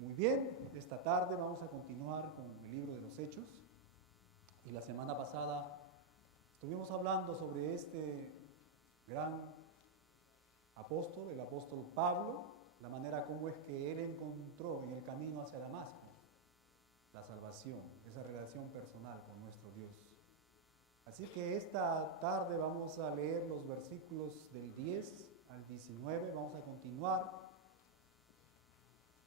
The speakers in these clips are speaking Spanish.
Muy bien, esta tarde vamos a continuar con el libro de los Hechos. Y la semana pasada estuvimos hablando sobre este gran apóstol, el apóstol Pablo, la manera como es que él encontró en el camino hacia Damasco la salvación, esa relación personal con nuestro Dios. Así que esta tarde vamos a leer los versículos del 10 al 19, vamos a continuar.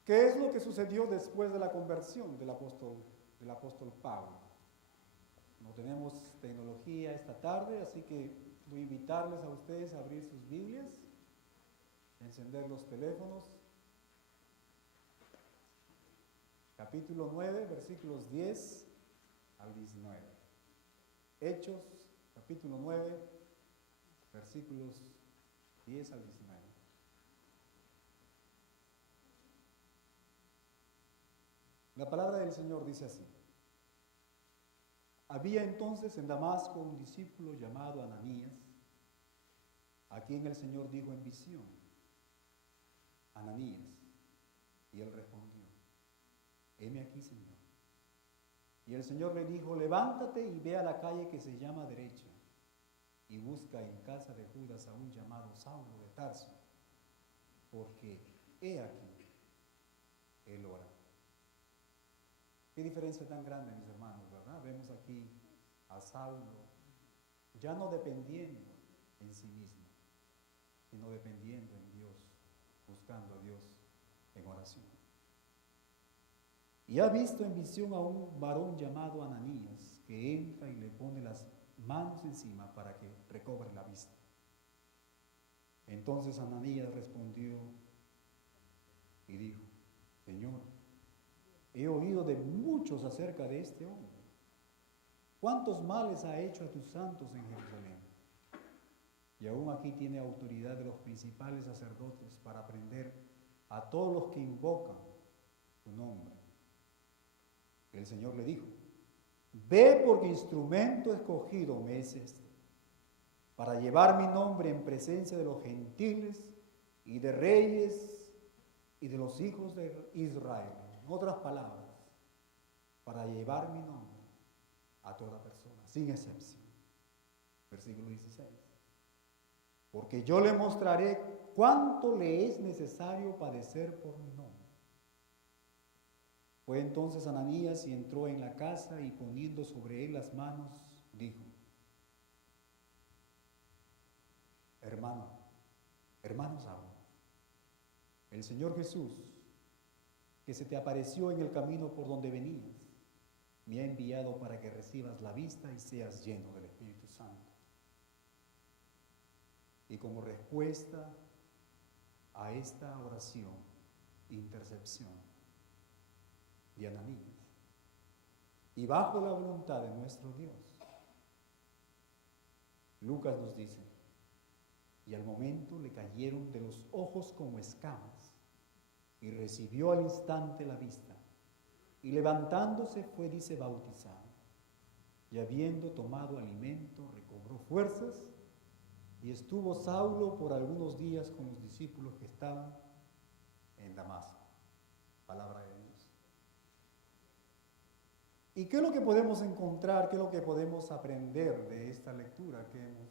¿Qué es lo que sucedió después de la conversión del apóstol Pablo? No tenemos tecnología esta tarde, así que voy a invitarles a ustedes a abrir sus Biblias, encender los teléfonos. Capítulo 9, versículos 10 al 19. Hechos, capítulo 9, versículos 10 al 19. La palabra del Señor dice así: había entonces en Damasco un discípulo llamado Ananías, a quien el Señor dijo en visión: Ananías. Y él respondió: heme aquí, Señor. Y el Señor le dijo: levántate y ve a la calle que se llama Derecha, y busca en casa de Judas a un llamado Saulo de Tarso, porque he aquí, él ora. Qué diferencia tan grande, mis hermanos, ¿verdad? Vemos aquí a Saulo ya no dependiendo en sí mismo, sino dependiendo en Dios, buscando a Dios en oración. Y ha visto en visión a un varón llamado Ananías, que entra y le pone las manos encima para que recobre la vista. Entonces Ananías respondió y dijo: Señor, he oído de muchos acerca de este hombre. ¿Cuántos males ha hecho a tus santos en Jerusalén? Y aún aquí tiene autoridad de los principales sacerdotes para prender a todos los que invocan tu nombre. El Señor le dijo: ve, porque instrumento escogido me es este, para llevar mi nombre en presencia de los gentiles y de reyes y de los hijos de Israel. En otras palabras, para llevar mi nombre a toda persona, sin excepción. Versículo 16. Porque yo le mostraré cuánto le es necesario padecer por mi nombre. Fue entonces Ananías y entró en la casa, y poniendo sobre él las manos, dijo: hermano Saulo, el Señor Jesús, que se te apareció en el camino por donde venías, me ha enviado para que recibas la vista y seas lleno del Espíritu Santo. Y como respuesta a esta oración, intercesión de Ananías, y bajo la voluntad de nuestro Dios, Lucas nos dice: y al momento le cayeron de los ojos como escamas, y recibió al instante la vista, y levantándose fue, dice, bautizado, y habiendo tomado alimento recobró fuerzas, y estuvo Saulo por algunos días con los discípulos que estaban en Damasco. Palabra de Dios. ¿Y qué es lo que podemos encontrar, qué es lo que podemos aprender de esta lectura que hemos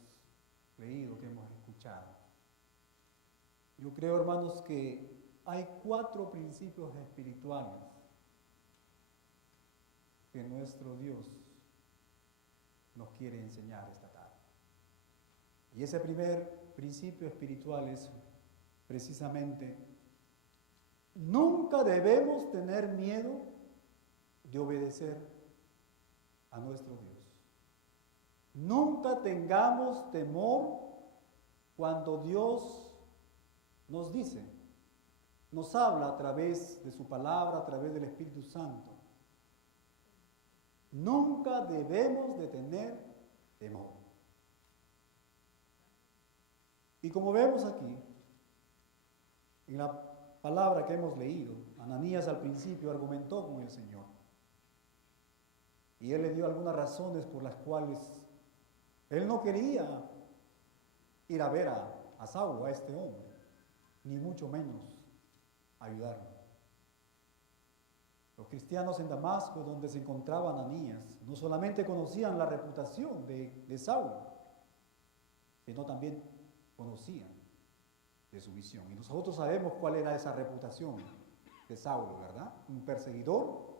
leído, que hemos escuchado? Yo creo, hermanos, que hay 4 principios espirituales que nuestro Dios nos quiere enseñar esta tarde. Y ese primer principio espiritual es precisamente: nunca debemos tener miedo de obedecer a nuestro Dios. Nunca tengamos temor cuando Dios nos dice, nos habla a través de su palabra, a través del Espíritu Santo. Nunca debemos de tener temor. Y como vemos aquí, en la palabra que hemos leído, Ananías al principio argumentó con el Señor. Y él le dio algunas razones por las cuales él no quería ir a ver a Saulo, a este hombre, ni mucho menos ayudarlo. cristianos en Damasco, donde se encontraba Ananías, no solamente conocían la reputación de Saulo, sino también conocían de su visión. Y nosotros sabemos cuál era esa reputación de Saulo, ¿verdad? Un perseguidor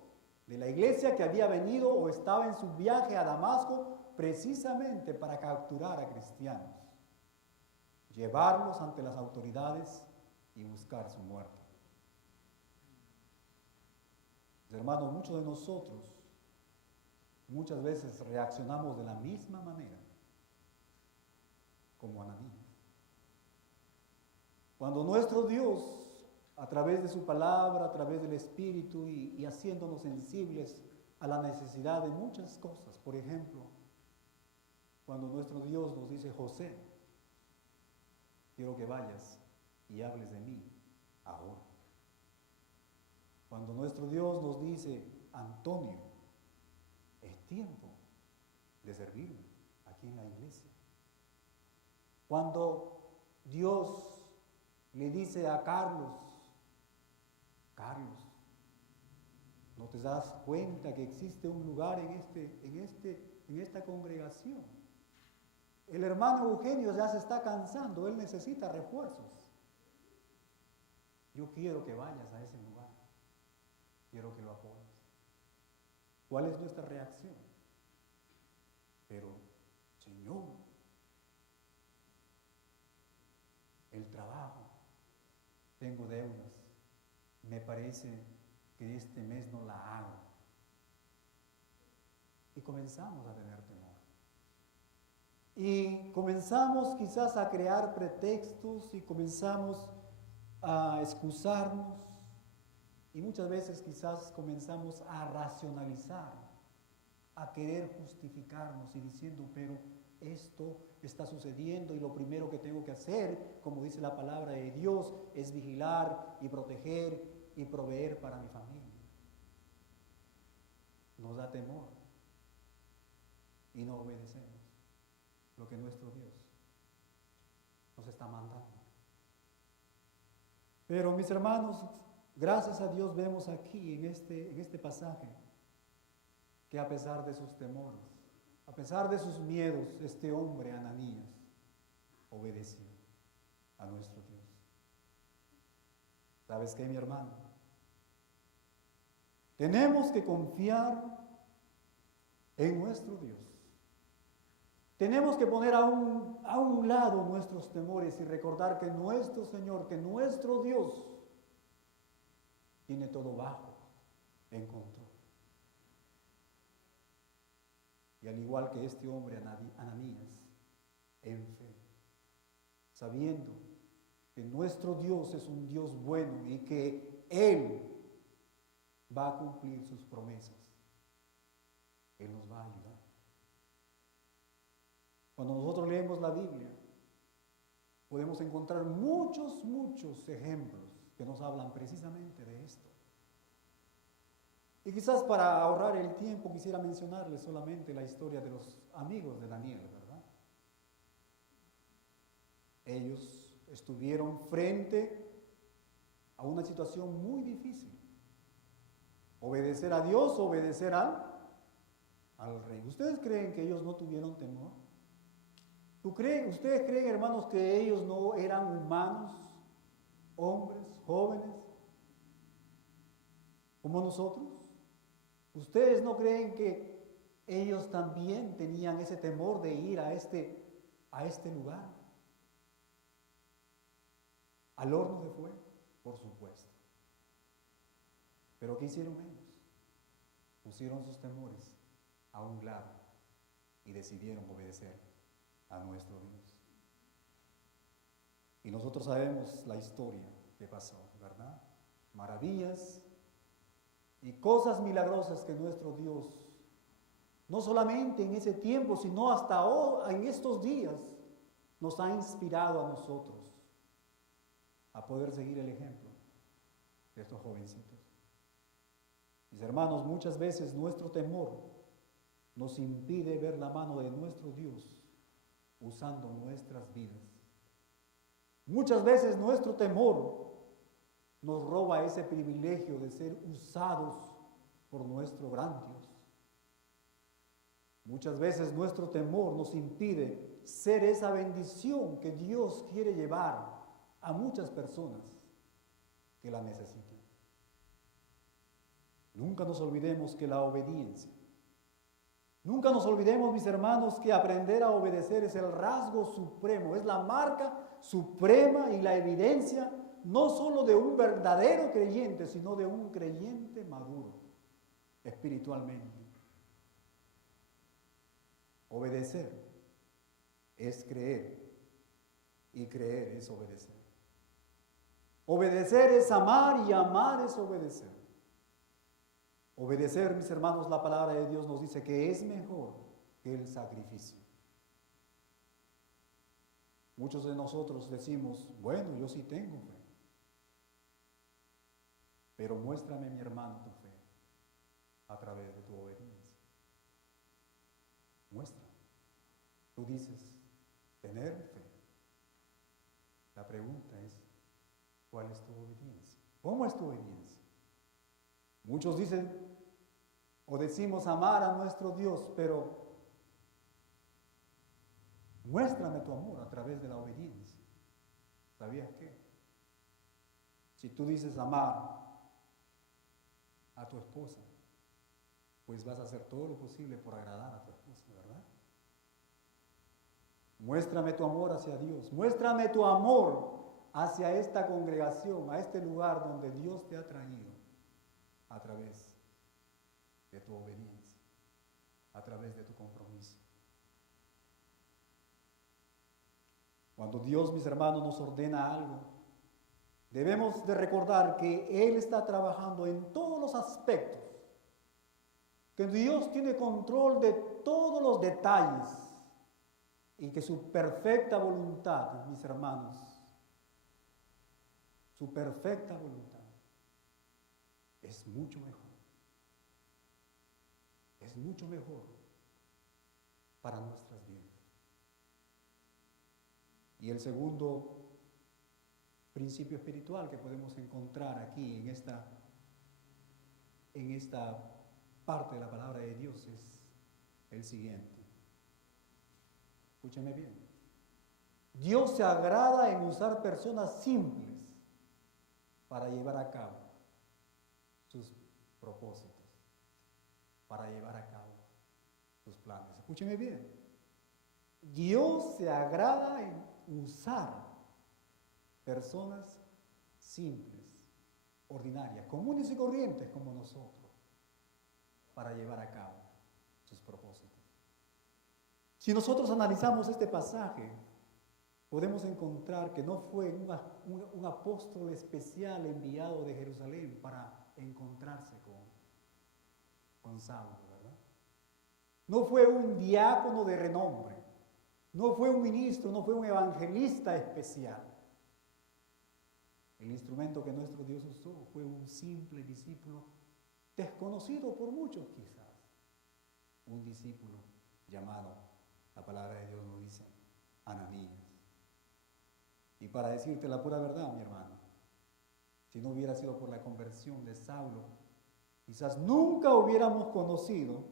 de la iglesia que había venido o estaba en su viaje a Damasco precisamente para capturar a cristianos, llevarlos ante las autoridades y buscar su muerte. Hermanos, muchos de nosotros muchas veces reaccionamos de la misma manera como Ananías. Cuando nuestro Dios, a través de su palabra, a través del Espíritu y haciéndonos sensibles a la necesidad de muchas cosas, por ejemplo, cuando nuestro Dios nos dice: José, quiero que vayas y hables de mí ahora. Cuando nuestro Dios nos dice: Antonio, es tiempo de servirme aquí en la iglesia. Cuando Dios le dice a Carlos: Carlos, ¿no te das cuenta que existe un lugar en esta congregación? El hermano Eugenio ya se está cansando, él necesita refuerzos. Yo quiero que vayas a ese lugar, quiero que lo apoyes. ¿Cuál es nuestra reacción? Pero, Señor, el trabajo, tengo deudas, me parece que este mes no la hago. Y comenzamos a tener temor. Y comenzamos quizás a crear pretextos y comenzamos a excusarnos. Y muchas veces quizás comenzamos a racionalizar, a querer justificarnos y diciendo: pero esto está sucediendo y lo primero que tengo que hacer, como dice la palabra de Dios, es vigilar y proteger y proveer para mi familia. Nos da temor y no obedecemos lo que nuestro Dios nos está mandando. Pero mis hermanos, gracias a Dios vemos aquí en este pasaje que a pesar de sus temores, a pesar de sus miedos, este hombre Ananías obedeció a nuestro Dios. ¿Sabes qué, mi hermano? Tenemos que confiar en nuestro Dios. Tenemos que poner a un lado nuestros temores y recordar que nuestro Señor, que nuestro Dios tiene todo bajo en control. Y al igual que este hombre Ananías, en fe, sabiendo que nuestro Dios es un Dios bueno y que Él va a cumplir sus promesas, Él nos va a ayudar. Cuando nosotros leemos la Biblia, podemos encontrar muchos ejemplos que nos hablan precisamente de esto. Y quizás para ahorrar el tiempo quisiera mencionarles solamente la historia de los amigos de Daniel, ¿verdad? Ellos estuvieron frente a una situación muy difícil. Obedecer a Dios, obedecer al rey. ¿Ustedes creen que ellos no tuvieron temor? ¿Ustedes creen, hermanos, que ellos no eran humanos, hombres, jóvenes, como nosotros? ¿Ustedes no creen que ellos también tenían ese temor de ir a este lugar? ¿Al horno de fuego? Por supuesto. ¿Pero qué hicieron ellos? Pusieron sus temores a un lado y decidieron obedecer a nuestro Dios. Y nosotros sabemos la historia que pasó, ¿verdad? Maravillas y cosas milagrosas que nuestro Dios, no solamente en ese tiempo, sino hasta hoy, en estos días, nos ha inspirado a nosotros a poder seguir el ejemplo de estos jovencitos. Mis hermanos, muchas veces nuestro temor nos impide ver la mano de nuestro Dios usando nuestras vidas. Muchas veces nuestro temor nos roba ese privilegio de ser usados por nuestro gran Dios. Muchas veces nuestro temor nos impide ser esa bendición que Dios quiere llevar a muchas personas que la necesitan. Nunca nos olvidemos que la obediencia, nunca nos olvidemos, mis hermanos, que aprender a obedecer es el rasgo supremo, es la marca suprema y la evidencia no solo de un verdadero creyente, sino de un creyente maduro espiritualmente. Obedecer es creer y creer es obedecer. Obedecer es amar y amar es obedecer. Obedecer, mis hermanos, la palabra de Dios nos dice que es mejor que el sacrificio. Muchos de nosotros decimos, bueno, yo sí tengo fe. Pero muéstrame, mi hermano, tu fe a través de tu obediencia. Muestra. Tú dices, tener fe. La pregunta es, ¿cuál es tu obediencia? ¿Cómo es tu obediencia? Muchos dicen o decimos amar a nuestro Dios, pero muéstrame tu amor a través de la obediencia. ¿Sabías qué? Si tú dices amar a tu esposa, pues vas a hacer todo lo posible por agradar a tu esposa, ¿verdad? Muéstrame tu amor hacia Dios, muéstrame tu amor hacia esta congregación, a este lugar donde Dios te ha traído a través de tu obediencia, a través de tu compromiso. Cuando Dios, mis hermanos, nos ordena algo, debemos de recordar que Él está trabajando en todos los aspectos, que Dios tiene control de todos los detalles y que su perfecta voluntad, mis hermanos, su perfecta voluntad es mucho mejor. Es mucho mejor para nuestras vidas. Y el segundo principio espiritual que podemos encontrar aquí en esta parte de la palabra de Dios es el siguiente. Escúcheme bien. Dios se agrada en usar personas simples para llevar a cabo sus propósitos, para llevar a cabo sus planes. Escúcheme bien. Dios se agrada en usar personas simples, ordinarias, comunes y corrientes como nosotros, para llevar a cabo sus propósitos. Si nosotros analizamos este pasaje, podemos encontrar que no fue un apóstol especial enviado de Jerusalén para encontrarse con Saulo, ¿verdad? No fue un diácono de renombre, no fue un ministro, no fue un evangelista especial. El instrumento que nuestro Dios usó fue un simple discípulo, desconocido por muchos quizás, un discípulo llamado, la palabra de Dios nos dice, Ananías. Y para decirte la pura verdad, mi hermano, si no hubiera sido por la conversión de Saulo, quizás nunca hubiéramos conocido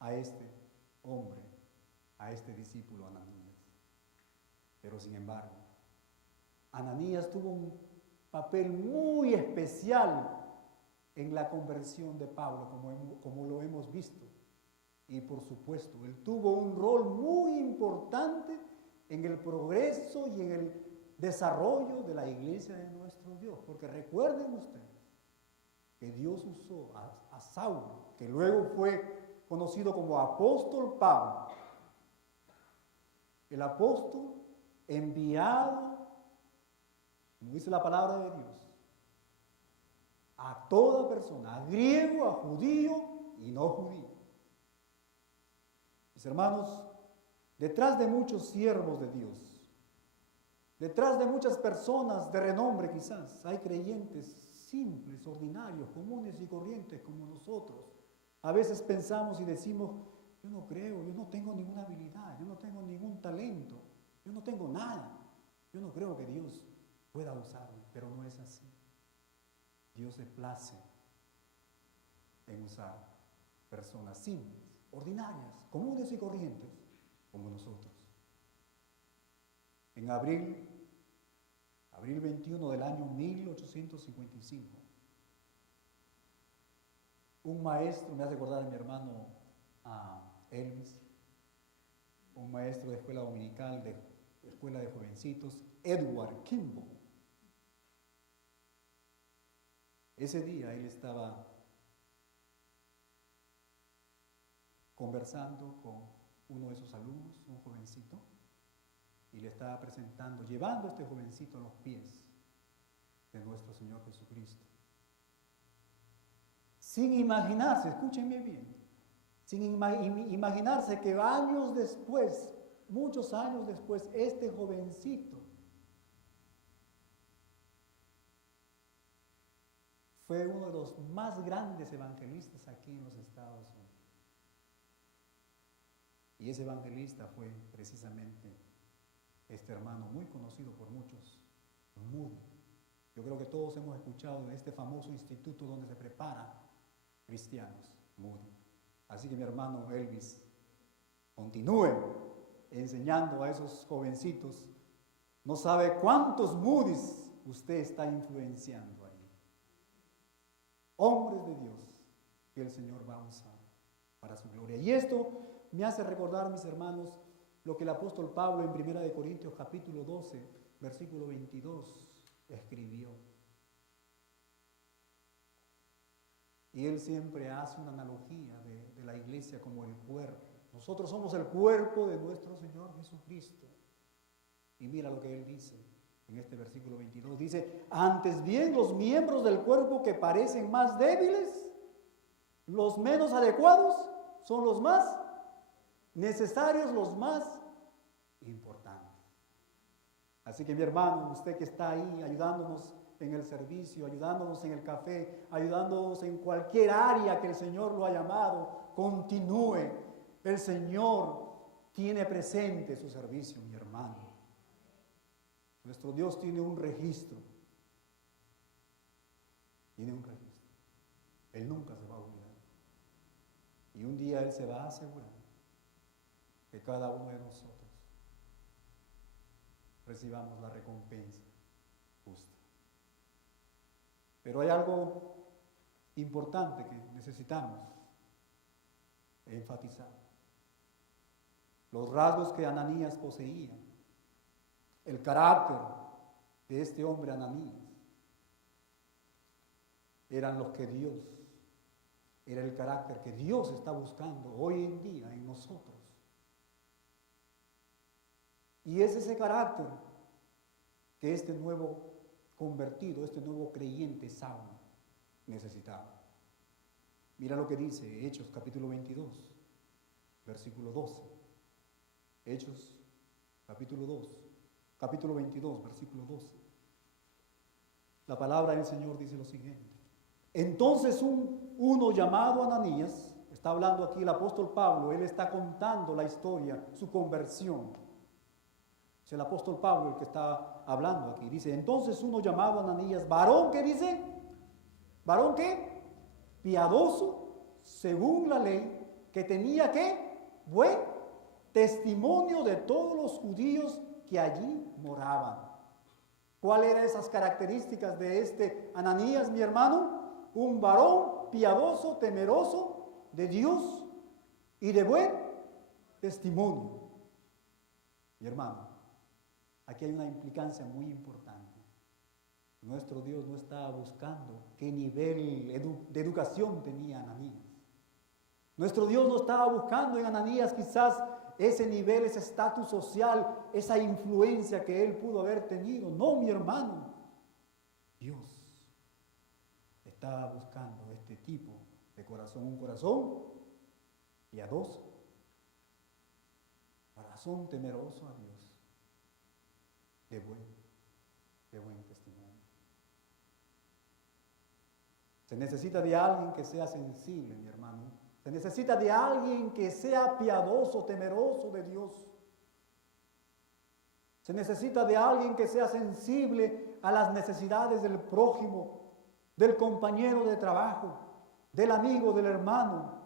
a este hombre, a este discípulo Ananías. Pero sin embargo, Ananías tuvo un papel muy especial en la conversión de Pablo, como lo hemos visto. Y por supuesto, él tuvo un rol muy importante en el progreso y en el desarrollo de la iglesia de nuestro Dios. Porque recuerden ustedes que Dios usó a Saulo, que luego fue conocido como apóstol Pablo, el apóstol enviado, como dice la palabra de Dios, a toda persona, a griego, a judío y no judío. Mis hermanos, detrás de muchos siervos de Dios, detrás de muchas personas de renombre quizás, hay creyentes simples, ordinarios, comunes y corrientes como nosotros. A veces pensamos y decimos, yo no creo, yo no tengo ninguna habilidad, yo no tengo ningún talento, yo no tengo nada, yo no creo que Dios pueda usarme, pero no es así. Dios se place en usar personas simples, ordinarias, comunes y corrientes, como nosotros. En abril 21 del año 1855, un maestro, me hace recordar a mi hermano Elvis, un maestro de escuela dominical, de escuela de jovencitos, Edward Kimball. Ese día él estaba conversando con uno de sus alumnos, un jovencito, y le estaba presentando, llevando a este jovencito a los pies de nuestro Señor Jesucristo. Sin imaginarse, escúchenme bien, sin imaginarse que años después, muchos años después, este jovencito fue uno de los más grandes evangelistas aquí en los Estados Unidos. Y ese evangelista fue precisamente este hermano muy conocido por muchos, Moody. Yo creo que todos hemos escuchado de este famoso instituto donde se prepara cristianos, Moody. Así que mi hermano Elvis, continúe enseñando a esos jovencitos. No sabe cuántos Moody's usted está influenciando ahí. Hombres de Dios que el Señor va a usar para su gloria. Y esto me hace recordar, mis hermanos, lo que el apóstol Pablo en 1 Corintios capítulo 12, versículo 22, escribió. Y él siempre hace una analogía de la iglesia como el cuerpo. Nosotros somos el cuerpo de nuestro Señor Jesucristo. Y mira lo que él dice en este versículo 22. Dice, antes bien los miembros del cuerpo que parecen más débiles, los menos adecuados, son los más necesarios, los más importantes. Así que mi hermano, usted que está ahí ayudándonos en el servicio, ayudándonos en el café, ayudándonos en cualquier área que el Señor lo ha llamado, continúe. El Señor tiene presente su servicio, mi hermano. Nuestro Dios tiene un registro. Tiene un registro. Él nunca se va a olvidar. Y un día Él se va a asegurar que cada uno de nosotros recibamos la recompensa justa. Pero hay algo importante que necesitamos enfatizar. Los rasgos que Ananías poseía, el carácter de este hombre Ananías, eran los que Dios, era el carácter que Dios está buscando hoy en día en nosotros. Y es ese carácter que este nuevo convertido, este nuevo creyente Saulo necesitaba. Mira lo que dice Hechos capítulo 22, versículo 12. Hechos capítulo 22, versículo 12. La palabra del Señor dice lo siguiente. Entonces uno llamado Ananías, está hablando aquí el apóstol Pablo, él está contando la historia, su conversión. Es el apóstol Pablo el que está hablando aquí. Dice, entonces uno llamado Ananías, varón, ¿qué dice? ¿Varón qué? Piadoso, según la ley, que tenía ¿qué? Buen testimonio de todos los judíos que allí moraban. ¿Cuáles eran esas características de este Ananías, mi hermano? Un varón piadoso, temeroso de Dios y de buen testimonio. Mi hermano, aquí hay una implicancia muy importante. Nuestro Dios no estaba buscando qué nivel de educación tenía Ananías. Nuestro Dios no estaba buscando en Ananías quizás ese nivel, ese estatus social, esa influencia que él pudo haber tenido. No, mi hermano. Dios estaba buscando este tipo de corazón, un corazón piadoso, corazón temeroso a Dios, de buen testimonio. Se necesita de alguien que sea sensible, mi hermano. Se necesita de alguien que sea piadoso, temeroso de Dios. Se necesita de alguien que sea sensible a las necesidades del prójimo, del compañero de trabajo, del amigo, del hermano.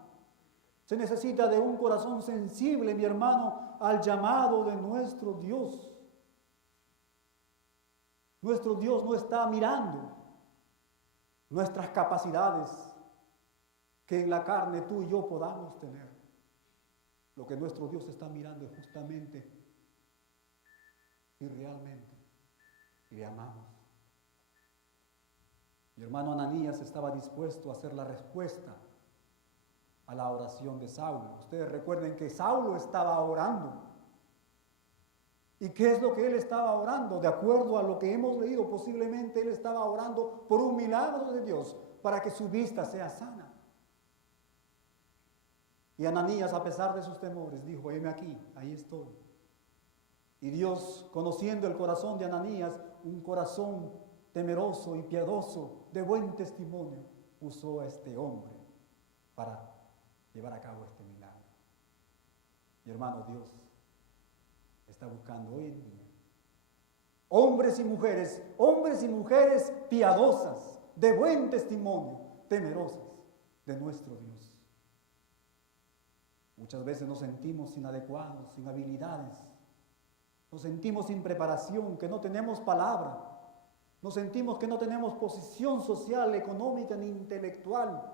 Se necesita de un corazón sensible, mi hermano, al llamado de nuestro Dios. Nuestro Dios no está mirando nuestras capacidades que en la carne tú y yo podamos tener. Lo que nuestro Dios está mirando es justamente si realmente le amamos. Mi hermano Ananías estaba dispuesto a hacer la respuesta a la oración de Saulo. Ustedes recuerden que Saulo estaba orando. ¿Y qué es lo que él estaba orando? De acuerdo a lo que hemos leído, posiblemente él estaba orando por un milagro de Dios para que su vista sea sana. Y Ananías, a pesar de sus temores, dijo: heme aquí, ahí estoy. Y Dios, conociendo el corazón de Ananías, un corazón temeroso y piadoso, de buen testimonio, usó a este hombre para llevar a cabo este milagro. Mi hermano, Dios está buscando hoy en día hombres y mujeres piadosas, de buen testimonio, temerosas de nuestro Dios. Muchas veces nos sentimos inadecuados, sin habilidades, nos sentimos sin preparación, que no tenemos palabra, nos sentimos que no tenemos posición social, económica ni intelectual,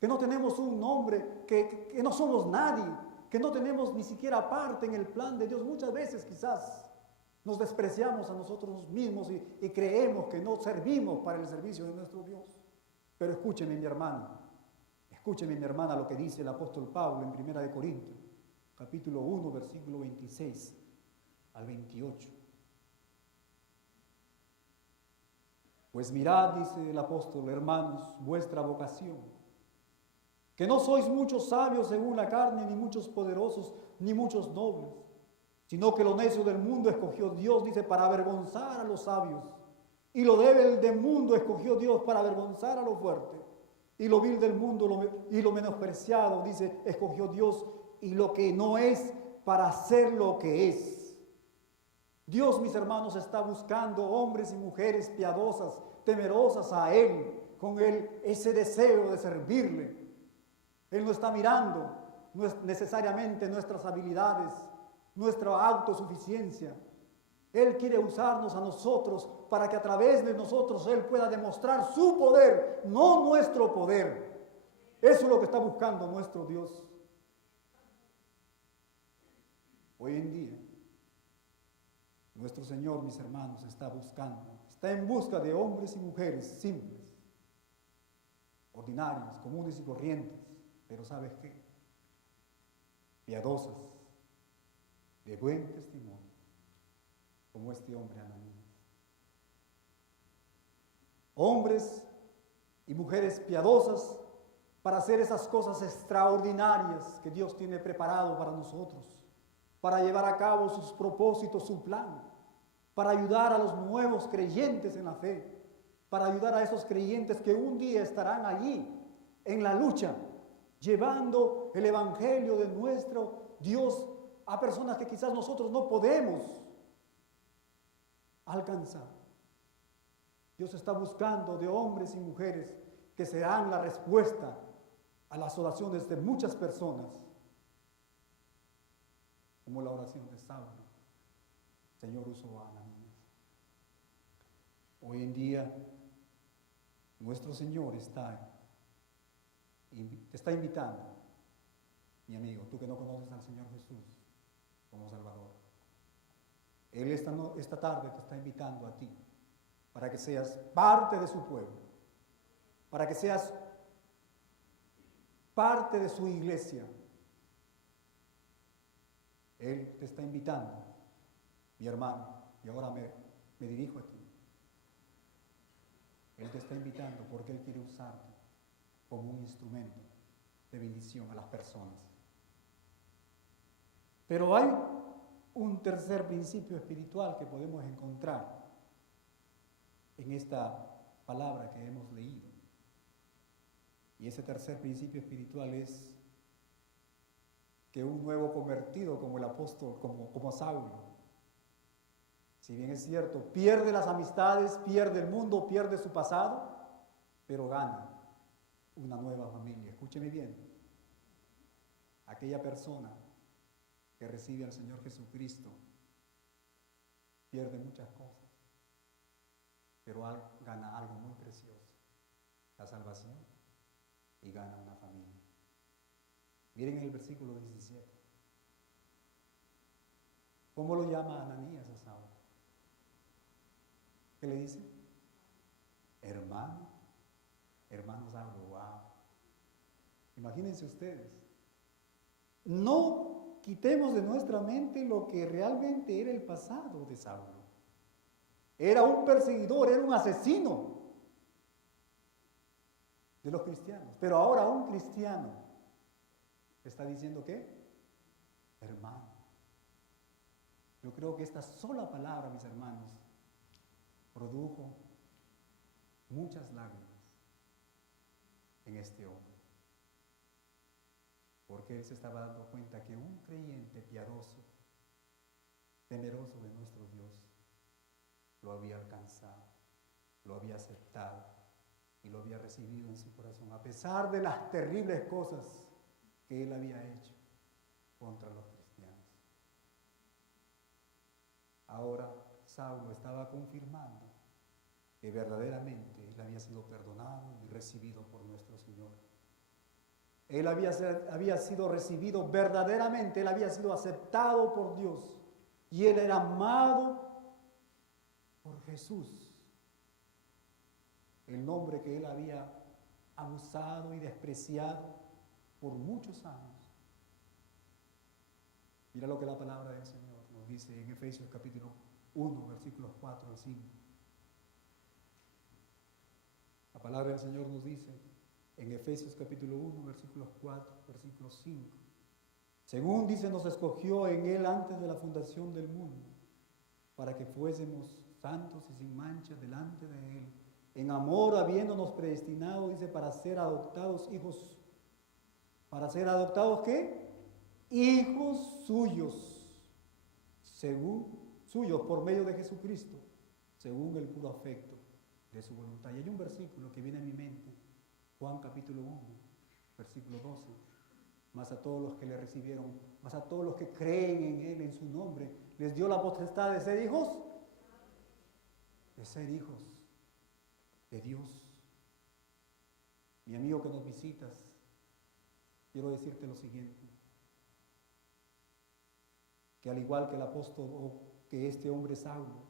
que no tenemos un nombre, que no somos nadie, que no tenemos ni siquiera parte en el plan de Dios. Muchas veces quizás nos despreciamos a nosotros mismos y creemos que no servimos para el servicio de nuestro Dios. Pero escúcheme, mi hermano, escúcheme, mi hermana, lo que dice el apóstol Pablo en 1 Corintios, capítulo 1, versículo 26 al 28. Pues mirad, dice el apóstol, hermanos, vuestra vocación, que no sois muchos sabios según la carne, ni muchos poderosos, ni muchos nobles, sino que lo necio del mundo escogió Dios, dice, para avergonzar a los sabios, y lo débil del mundo escogió Dios para avergonzar a lo fuerte, y lo vil del mundo y lo menospreciado, dice, escogió Dios, y lo que no es para hacer lo que es. Dios, mis hermanos, está buscando hombres y mujeres piadosas, temerosas a Él, con ese deseo de servirle. Él no está mirando necesariamente nuestras habilidades, nuestra autosuficiencia. Él quiere usarnos a nosotros para que a través de nosotros Él pueda demostrar su poder, no nuestro poder. Eso es lo que está buscando nuestro Dios. Hoy en día, nuestro Señor, mis hermanos, está en busca de hombres y mujeres simples, ordinarios, comunes y corrientes, pero ¿sabes qué? Piadosas, de buen testimonio, como este hombre Ananías. Hombres y mujeres piadosas para hacer esas cosas extraordinarias que Dios tiene preparado para nosotros, para llevar a cabo sus propósitos, su plan, para ayudar a los nuevos creyentes en la fe, para ayudar a esos creyentes que un día estarán allí en la lucha, llevando el evangelio de nuestro Dios a personas que quizás nosotros no podemos alcanzar. Dios está buscando de hombres y mujeres que serán la respuesta a las oraciones de muchas personas, como la oración de Saulo. Señor, usó a Ananías. Hoy en día, nuestro Señor te está invitando, mi amigo, tú que no conoces al Señor Jesús como Salvador. Él esta tarde te está invitando a ti para que seas parte de su pueblo, para que seas parte de su iglesia. Él te está invitando, mi hermano, y ahora me dirijo a ti. Él te está invitando porque Él quiere usarte como un instrumento de bendición a las personas. Pero hay un tercer principio espiritual que podemos encontrar en esta palabra que hemos leído. Y ese tercer principio espiritual es que un nuevo convertido como el apóstol, como Saulo, si bien es cierto, pierde las amistades, pierde el mundo, pierde su pasado, pero gana una nueva familia. Escúcheme bien. Aquella persona que recibe al Señor Jesucristo pierde muchas cosas, pero gana algo muy precioso, la salvación, y gana una familia. Miren el versículo 17. ¿Cómo lo llama Ananías a Saulo? ¿Qué le dice? Hermano, hermano Saulo. Wow. Imagínense ustedes. No quitemos de nuestra mente lo que realmente era el pasado de Saulo. Era un perseguidor, era un asesino de los cristianos. Pero ahora un cristiano está diciendo ¿qué? Hermano. Yo creo que esta sola palabra, mis hermanos, produjo muchas lágrimas en este hombre. Porque él se estaba dando cuenta que un creyente piadoso, temeroso de nuestro Dios, lo había alcanzado, lo había aceptado y lo había recibido en su corazón, a pesar de las terribles cosas que él había hecho contra los cristianos. Ahora Saulo estaba confirmando que verdaderamente él había sido perdonado y recibido por nuestro Señor. Él había sido recibido verdaderamente, él había sido aceptado por Dios y él era amado por Jesús, el nombre que él había abusado y despreciado por muchos años. Mira lo que la palabra del Señor nos dice en Efesios capítulo 1, versículos 4 al 5. La palabra del Señor nos dice en Efesios capítulo 1, versículos 4, versículos 5. Según dice, nos escogió en Él antes de la fundación del mundo, para que fuésemos santos y sin mancha delante de Él, en amor habiéndonos predestinado, dice, para ser adoptados hijos. ¿Para ser adoptados qué? Hijos suyos, suyos por medio de Jesucristo, según el puro afecto de su voluntad. Y hay un versículo que viene a mi mente, Juan capítulo 1, versículo 12. Más a todos los que le recibieron, más a todos los que creen en Él, en su nombre, les dio la potestad de ser hijos, de Dios. Mi amigo que nos visitas, quiero decirte lo siguiente, que al igual que el apóstol o que este hombre Saulo,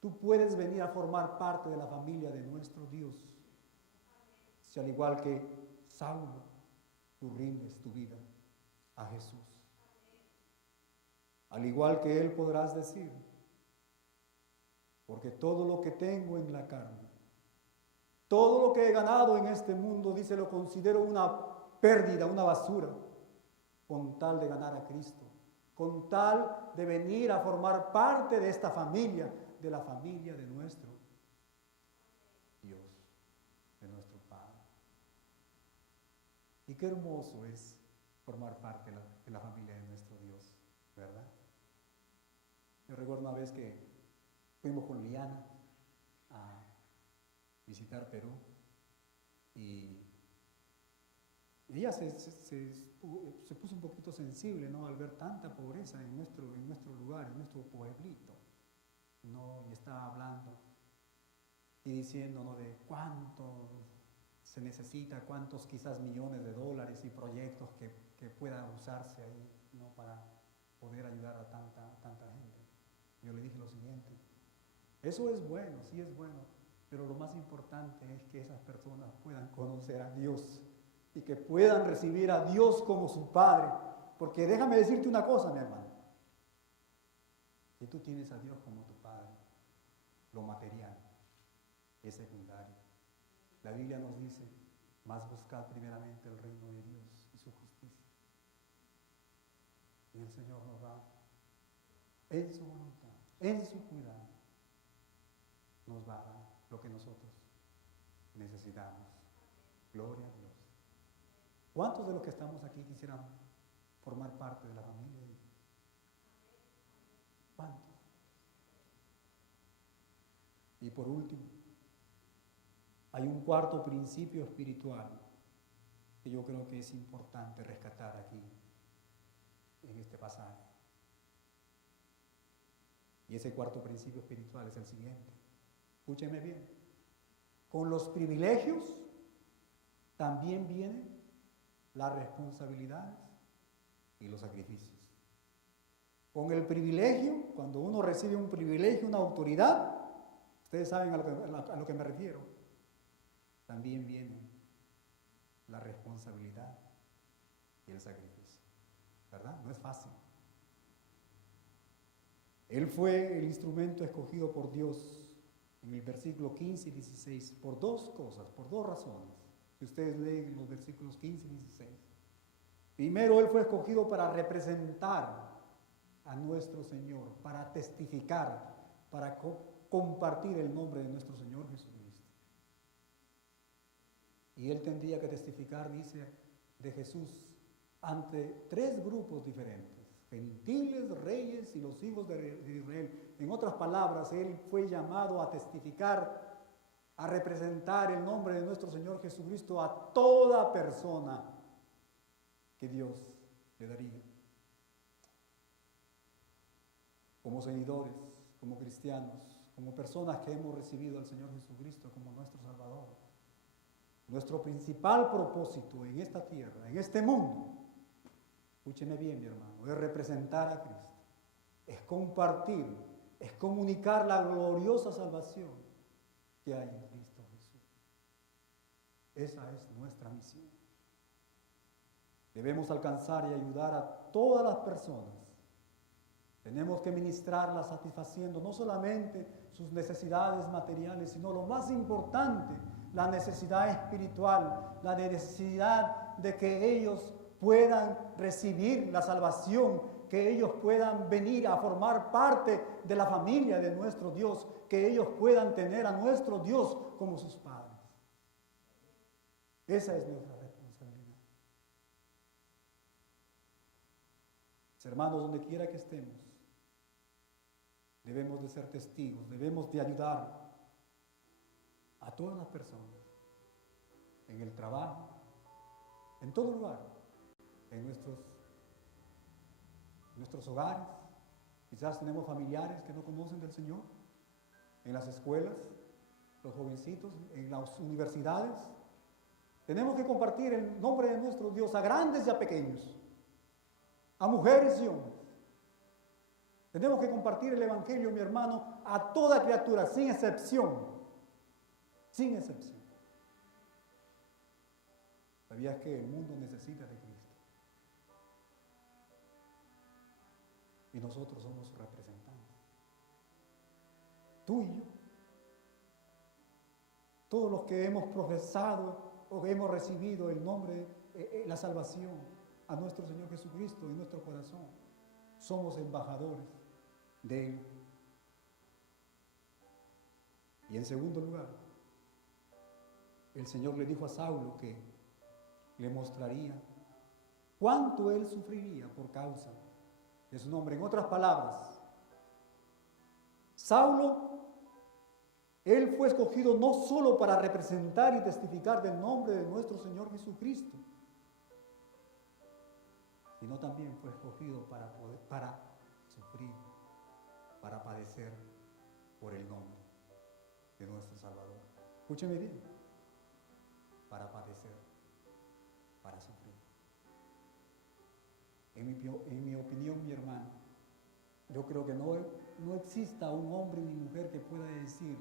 tú puedes venir a formar parte de la familia de nuestro Dios. Si al igual que Saulo, tú rindes tu vida a Jesús. Al igual que Él podrás decir, porque todo lo que tengo en la carne, todo lo que he ganado en este mundo, dice, lo considero una pérdida, una basura, con tal de ganar a Cristo, con tal de venir a formar parte de esta familia, de la familia de nuestro Dios, de nuestro Padre. Y qué hermoso es formar parte de la familia de nuestro Dios, ¿verdad? Yo recuerdo una vez que fuimos con Liana a visitar Perú y ella se puso un poquito sensible, ¿no?, al ver tanta pobreza en nuestro lugar, en nuestro pueblito, ¿no? Y estaba hablando y diciendo, ¿no?, de cuánto se necesita, cuántos quizás millones de dólares y proyectos que puedan usarse ahí, ¿no?, para poder ayudar a tanta gente. Yo le dije lo siguiente, eso es bueno, sí es bueno, pero lo más importante es que esas personas puedan conocer a Dios y que puedan recibir a Dios como su Padre. Porque déjame decirte una cosa, mi hermano, que tú tienes a Dios como tu Padre, lo material es secundario. La Biblia nos dice, más buscad primeramente el reino de Dios y su justicia. Y el Señor nos va en su voluntad, en su cuidado, nos va a dar lo que nosotros necesitamos. Gloria a Dios. ¿Cuántos de los que estamos aquí quisieran formar parte de la familia? ¿Cuántos? Y por último, Hay un cuarto principio espiritual que yo creo que es importante rescatar aquí en este pasaje. Y ese cuarto principio espiritual es el siguiente. Escúcheme bien. Con los privilegios también vienen las responsabilidades y los sacrificios. Con el privilegio, cuando uno recibe un privilegio, una autoridad, ustedes saben a lo que me refiero, también viene la responsabilidad y el sacrificio. ¿Verdad? No es fácil. Él fue el instrumento escogido por Dios en el versículo 15 y 16 por dos cosas, por dos razones. Si ustedes leen los versículos 15 y 16. Primero, Él fue escogido para representar a nuestro Señor, para testificar, para compartir el nombre de nuestro Señor Jesucristo. Y Él tendría que testificar, dice, de Jesús ante tres grupos diferentes: gentiles, reyes y los hijos de Israel. En otras palabras, Él fue llamado a testificar, a representar el nombre de nuestro Señor Jesucristo a toda persona que Dios le daría. Como seguidores, como cristianos, como personas que hemos recibido al Señor Jesucristo como nuestro Salvador. Nuestro principal propósito en esta tierra, en este mundo, escúcheme bien, mi hermano, es representar a Cristo, es compartir, es comunicar la gloriosa salvación que hay en Cristo Jesús. Esa es nuestra misión. Debemos alcanzar y ayudar a todas las personas. Tenemos que ministrarlas satisfaciendo no solamente sus necesidades materiales, sino lo más importante, la necesidad espiritual, la necesidad de que ellos puedan recibir la salvación, que ellos puedan venir a formar parte de la familia de nuestro Dios, que ellos puedan tener a nuestro Dios como sus padres. Esa es nuestra responsabilidad. Hermanos, donde quiera que estemos, debemos de ser testigos, debemos de ayudar a todas las personas, en el trabajo, en todo lugar, en nuestros hogares. Quizás tenemos familiares que no conocen del Señor, en las escuelas, los jovencitos, en las universidades. Tenemos que compartir el nombre de nuestro Dios a grandes y a pequeños, a mujeres y hombres. Tenemos que compartir el Evangelio, mi hermano, a toda criatura, sin excepción. Sin excepción. ¿Sabías que el mundo necesita de Cristo? Y nosotros somos sus representantes. Tú y yo. Todos los que hemos profesado o que hemos recibido el nombre, la salvación a nuestro Señor Jesucristo en nuestro corazón, somos embajadores de Él. Y en segundo lugar, el Señor le dijo a Saulo que le mostraría cuánto él sufriría por causa de su nombre. En otras palabras, Saulo, él fue escogido no solo para representar y testificar del nombre de nuestro Señor Jesucristo, sino también fue escogido para sufrir, para padecer por el nombre de nuestro Salvador. Escúcheme bien, para padecer, para sufrir. En mi opinión, mi hermano, yo creo que no exista un hombre ni mujer que pueda decir,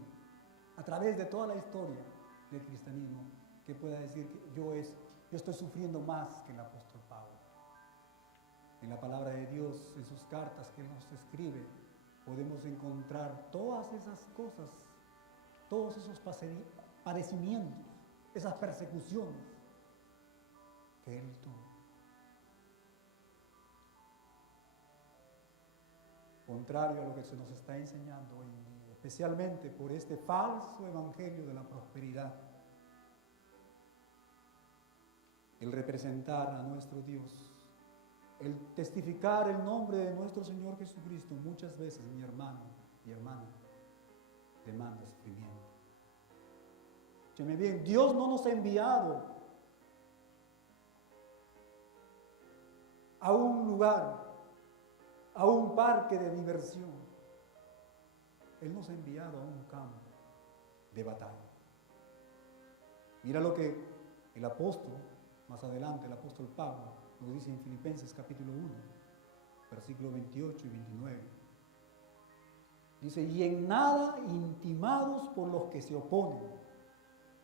a través de toda la historia del cristianismo, que pueda decir que yo estoy sufriendo más que el apóstol Pablo. En la palabra de Dios, en sus cartas que nos escribe, podemos encontrar todas esas cosas, todos esos padecimientos, esas persecuciones que él tuvo. Contrario a lo que se nos está enseñando hoy en día, especialmente por este falso evangelio de la prosperidad, el representar a nuestro Dios, el testificar el nombre de nuestro Señor Jesucristo, muchas veces, mi hermano y hermana, demanda sufrimiento. Escúcheme bien, Dios no nos ha enviado a un lugar, a un parque de diversión. Él nos ha enviado a un campo de batalla. Mira lo que el apóstol, más adelante el apóstol Pablo, nos dice en Filipenses capítulo 1, versículos 28 y 29. Dice, y en nada intimados por los que se oponen,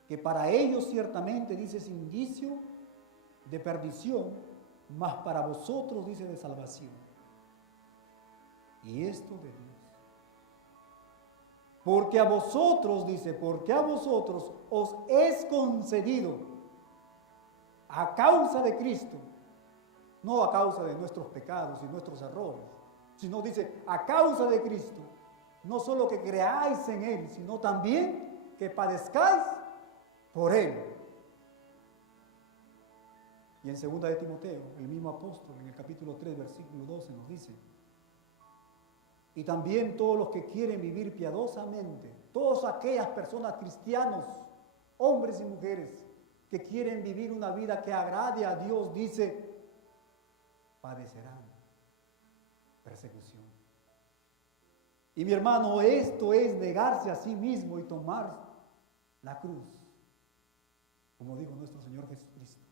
que para ellos ciertamente, dice, es indicio de perdición, mas para vosotros, dice, de salvación. Y esto de Dios. Porque a vosotros, dice, porque a vosotros os es concedido a causa de Cristo, no a causa de nuestros pecados y nuestros errores, sino dice, a causa de Cristo, no solo que creáis en Él, sino también que padezcáis por Él. Y en 2 de Timoteo, el mismo apóstol, en el capítulo 3, versículo 12, nos dice, y también todos los que quieren vivir piadosamente, todas aquellas personas cristianos, hombres y mujeres, que quieren vivir una vida que agrade a Dios, dice, padecerán persecución. Y mi hermano, esto es negarse a sí mismo y tomar la cruz, como dijo nuestro Señor Jesucristo.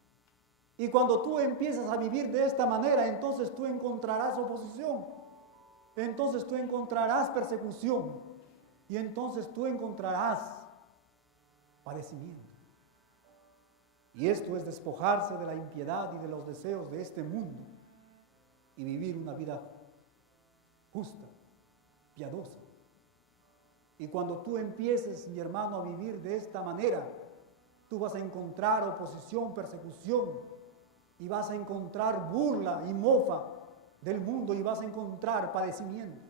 Y cuando tú empiezas a vivir de esta manera, entonces tú encontrarás oposición, entonces tú encontrarás persecución, y entonces tú encontrarás padecimiento. Y esto es despojarse de la impiedad y de los deseos de este mundo y vivir una vida justa, piadosa. Y cuando tú empieces, mi hermano, a vivir de esta manera, tú vas a encontrar oposición, persecución, y vas a encontrar burla y mofa del mundo, y vas a encontrar padecimiento.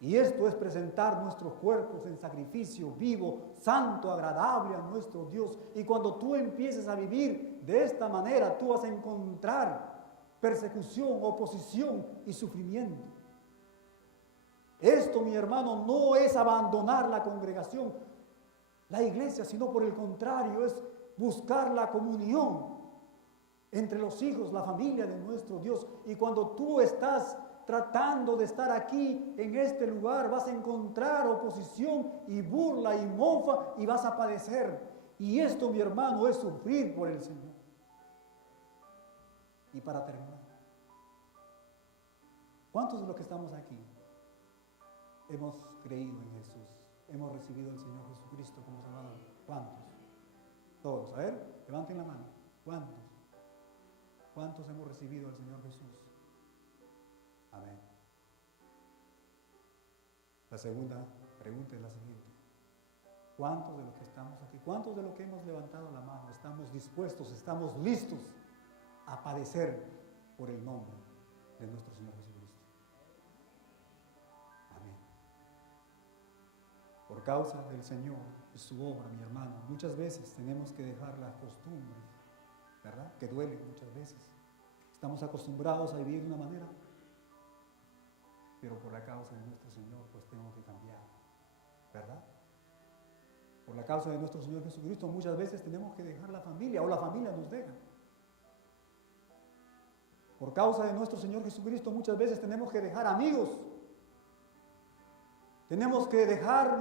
Y esto es presentar nuestros cuerpos en sacrificio vivo, santo, agradable a nuestro Dios. Y cuando tú empieces a vivir de esta manera, tú vas a encontrar persecución, oposición y sufrimiento. Esto, mi hermano, no es abandonar la congregación, la iglesia, sino por el contrario, es buscar la comunión entre los hijos, la familia de nuestro Dios. Y cuando tú estás tratando de estar aquí en este lugar, vas a encontrar oposición y burla y mofa y vas a padecer. Y esto, mi hermano, es sufrir por el Señor. Y para terminar, ¿cuántos de los que estamos aquí hemos creído en Jesús? Hemos recibido al Señor Jesucristo como Salvador. ¿Cuántos? Todos. A ver, levanten la mano. ¿Cuántos? ¿Cuántos hemos recibido al Señor Jesús? Amén. La segunda pregunta es la siguiente. ¿Cuántos de los que estamos aquí, cuántos de los que hemos levantado la mano estamos dispuestos, estamos listos a padecer por el nombre de nuestro Señor Jesucristo? Amén. Por causa del Señor y su obra, mi hermano, muchas veces tenemos que dejar las costumbres, ¿verdad? Que duelen muchas veces. Estamos acostumbrados a vivir de una manera, pero por la causa de nuestro Señor, pues tengo que cambiar, ¿verdad? Por la causa de nuestro Señor Jesucristo, muchas veces tenemos que dejar la familia, o la familia nos deja. Por causa de nuestro Señor Jesucristo, muchas veces tenemos que dejar amigos. Tenemos que dejar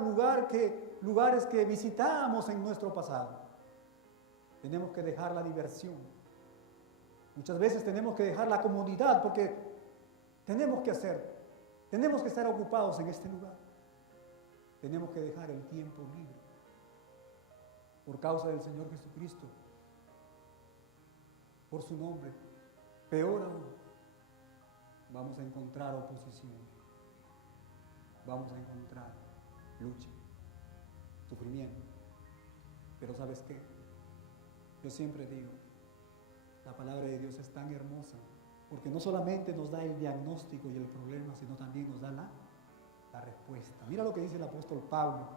lugares que visitábamos en nuestro pasado. Tenemos que dejar la diversión. Muchas veces tenemos que dejar la comodidad porque tenemos que estar ocupados en este lugar. Tenemos que dejar el tiempo libre. Por causa del Señor Jesucristo, por su nombre, peor aún, vamos a encontrar oposición, vamos a encontrar lucha, sufrimiento. Pero ¿sabes qué? Yo siempre digo, la palabra de Dios es tan hermosa, porque no solamente nos da el diagnóstico y el problema, sino también nos da la respuesta. Mira lo que dice el apóstol Pablo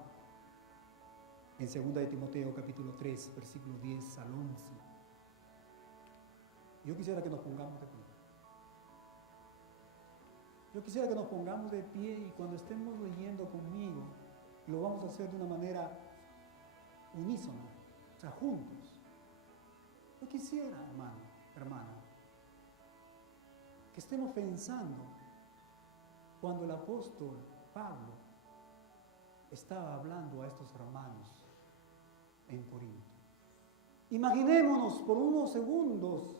en 2 de Timoteo capítulo 3, versículo 10 al 11. Yo quisiera que nos pongamos de pie. Yo quisiera que nos pongamos de pie y cuando estemos leyendo conmigo, lo vamos a hacer de una manera unísono, o sea, juntos. Yo quisiera, hermano, hermana, que estemos pensando cuando el apóstol Pablo estaba hablando a estos hermanos en Corinto. Imaginémonos por unos segundos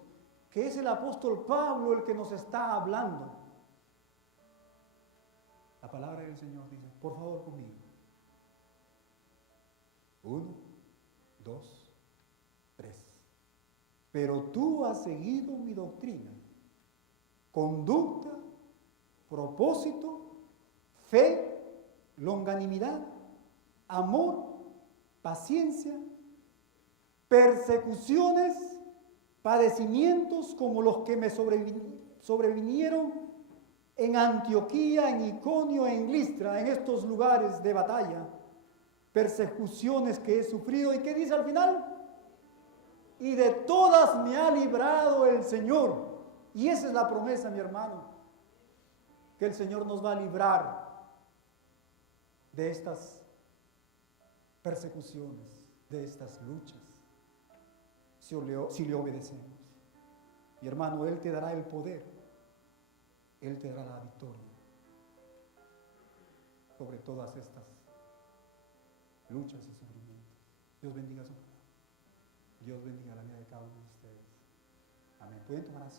que es el apóstol Pablo el que nos está hablando. La palabra del Señor dice, por favor conmigo. 1, 2, 3. Pero tú has seguido mi doctrina, conducta, propósito, fe, longanimidad, amor, paciencia, persecuciones, padecimientos como los que me sobrevinieron en Antioquía, en Iconio, en Listra, en estos lugares de batalla, persecuciones que he sufrido. ¿Y qué dice al final? Y de todas me ha librado el Señor. Y esa es la promesa, mi hermano, que el Señor nos va a librar de estas persecuciones, de estas luchas, si le obedecemos. Mi hermano, Él te dará el poder, Él te dará la victoria sobre todas estas luchas y sufrimientos. Dios bendiga su palabra. Dios bendiga la vida de cada uno de ustedes. Amén. ¿Pueden tomar asiento?